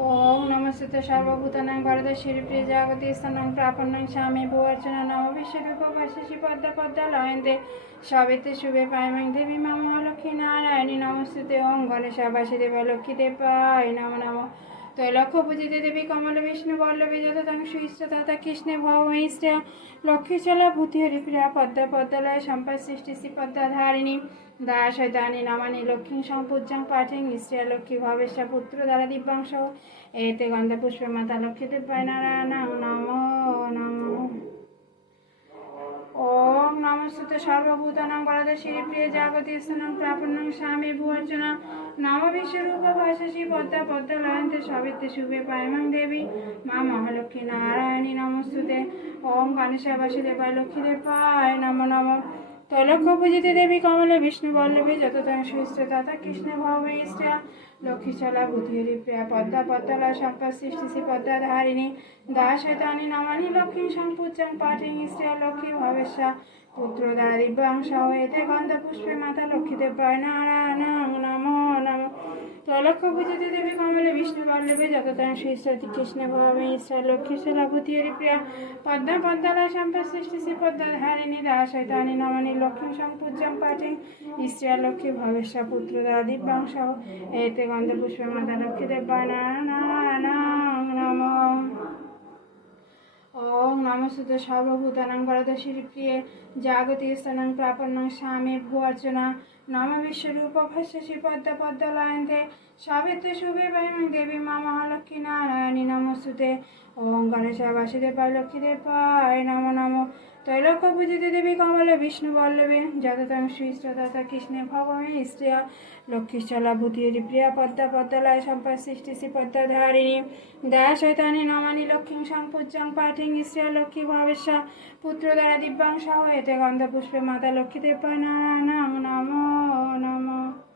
ओम नमस्ते सर्वभूतानां वरदश्रीप्रिय जागति स्थानं प्रापन्नं स्वामी भुवर्चना नम विश्वरूप भाषसी पद्म पद्मलयन्ते सविते शुभे पायमं देवी मम लक्ष्मी नारायणी नमस्ते ओम गणेशावासी देव लक्ष्मी देवाय नमो नमः त्रैलोक्य पूजिते देवी कमल विष्णु वल्लभी যতং সুইষ্ট তথা কৃষ্ণে ভবৈশ্চ লক্ষ্মীচলা ভূতি হরিপ্রিয়া পদ্ম পদ্মলয় সম্পদ সৃষ্টি শ্রী পদ্মধারিণী দাসদানি নামানি লক্ষ্মী সম্পূজ্যাং পাঠিং স্ত্রিয়া লক্ষ্মী ভবেশা পুত্র দ্বারা দিব্যাংশ এতে গন্ধ পুষ্পে মাতা লক্ষ্মী দেবায় নারায়ণ নমো নমঃ ओम नमस्ते सर्वभूतानां वरदश्रीप्रिय जागति स्थानं प्रापन्नं स्वामी भुवर्चना नम विश्वरूप भाषसी पद्म पद्मलयन्ते सविते शुभे पायमं देवी मां महालक्ष्मी नारायणी नमस्ते ओम गणेशावासी देवाय लक्ष्मी देवाय नमो नमः त्रैलोक्य पूजिते देवी कमले विष्णु वल्लभी যতং সুইষ্ট তথা কৃষ্ণে ভবৈশ্চ লক্ষ্মীচলা ভূতি হরিপ্রিয়া পদ্মা পদ্মলয় সম্পদ সৃষ্টি শ্রী পদ্মধারিণী দাসদানি নামানি লক্ষ্মী সম্পূজ্যাং পাঠিং স্ত্রিয়া লক্ষ্মী ভবেশা পুত্র দ্বারা দিব্যাংশ এতে গন্ধ পুষ্পে মাতা লক্ষ্মী দেবায় নারায়ণ নমো নমঃ त्रैलोक्य पूजिते देवी कमले विष्णु वल्लभी যতং সুইষ্ট কৃষ্ণে ভবৈশ্চ লক্ষ্মীচলা ভূতি হরিপ্রিয়া পদ্মা পদ্মলয় সম্পদ সৃষ্টি শ্রী পদ্মধারিণী দাসদানি নামানি লক্ষ্মী সম্পূজ্যাং পাঠিং স্ত্রিয়া লক্ষ্মী ভবেশা পুত্র দ্বারা দিব্যাংশ এতে গন্ধ পুষ্পে মাতা লক্ষ্মী দেবায় নারায়ণ নমঃ ओम नमस्ते सर्वभूतानां वरदश्रीप्रिय जागति स्थानं प्रापन्नं स्वामी भुवर्चना नम विश्वरूप भाषसी पद्म पद्मलयन्ते सविते शुभे पायमं देवी मां महालक्ष्मी नारायणी नमस्ते ओम गणेशावासी देवाय लक्ष्मी देवाय नमो नमः त्रैलोक्य पूजिते देवी कमले विष्णु वल्लभी যতং সুইষ্ট তথা কৃষ্ণে ভবৈশ্চ লক্ষ্মীচলা ভূতি হরিপ্রিয়া পদ্মা পদ্মলয় সম্পদ সৃষ্টি শ্রী পদ্মধারিণী দাসদানি নামানি লক্ষ্মী সম্পূজ্যাং পাঠিং স্ত্রিয়া লক্ষ্মী ভবেশা পুত্র দ্বারা দিব্যাংশ এতে গন্ধ পুষ্পে মাতা লক্ষ্মী দেবায় নারায়ণ নমো নমঃ।